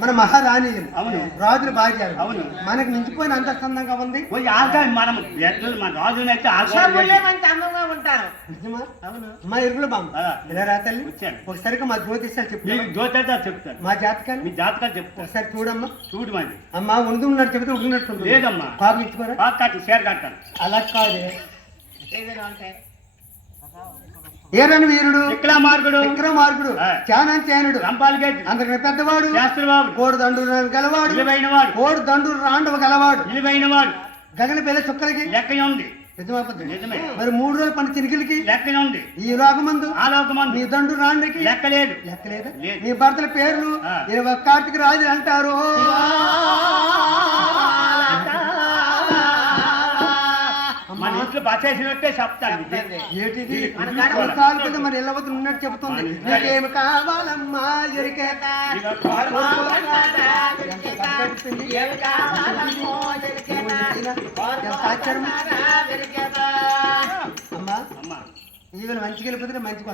మన మహారాణి అవును. రాజుల భార్య అవును. మనకు మించిపోయిన అంత అందంగా ఉంది. మనం మన రాజునైతే అందంగా ఉంటారు. నిజమా? అవును. మా ఇరుగుల బామ్మ ఇలా రా తల్లి. వచ్చాను. ఒకసారిగా మా జ్యోతిష్యాలు చెప్పు. జ్యోతిషాలు చెప్తాను. మా జాతకాలు మీ జాతకాలు చెప్తాను. ఒకసారి చూడమ్మా. చూడు మరి. అమ్మా ఉండున్నట్టు చెబితే ఉండున్నట్టు లేదమ్మా. పాపం ఇచ్చుకోరా. పాప కట్టు షేర్ కట్టాను. అలా కాదే. ఏదైనా ఉంటాయి. ఏరని వీరుడు విక్రమార్కుడు విక్రమార్కుడు చాణాచానుడు రంపాలగేటి అందరికి పెద్దవాడు శాస్త్రబాబు కోడు దండు గలవాడు విలువైన వాడు కోడు దండు రాండవ గలవాడు విలువైన వాడు గగన పిల్ల చుక్కలకి లెక్క ఉంది. నిజమే. మరి 3 రోజుల పని చినికిలికి లెక్క ఉంది. ఈ లోకమందు ఆ లోకమందు నీ దండు రాండికి లెక్క లేదు. లెక్క లేదా? లేదు. నీ భర్తల పేర్లు 20 కార్తీక రాజు అంటారు. మన ఇంట్లో బసేసినట్టే చెప్తాను. ఏంటిది మరి ఎల్లవద్దు ఉన్నట్టు చెబుతుంది. నీకేమి కావాలమ్మా ఎరికేత అమ్మా ఈవెన్ మంచిగా వెళ్ళిపోతే మంచిగా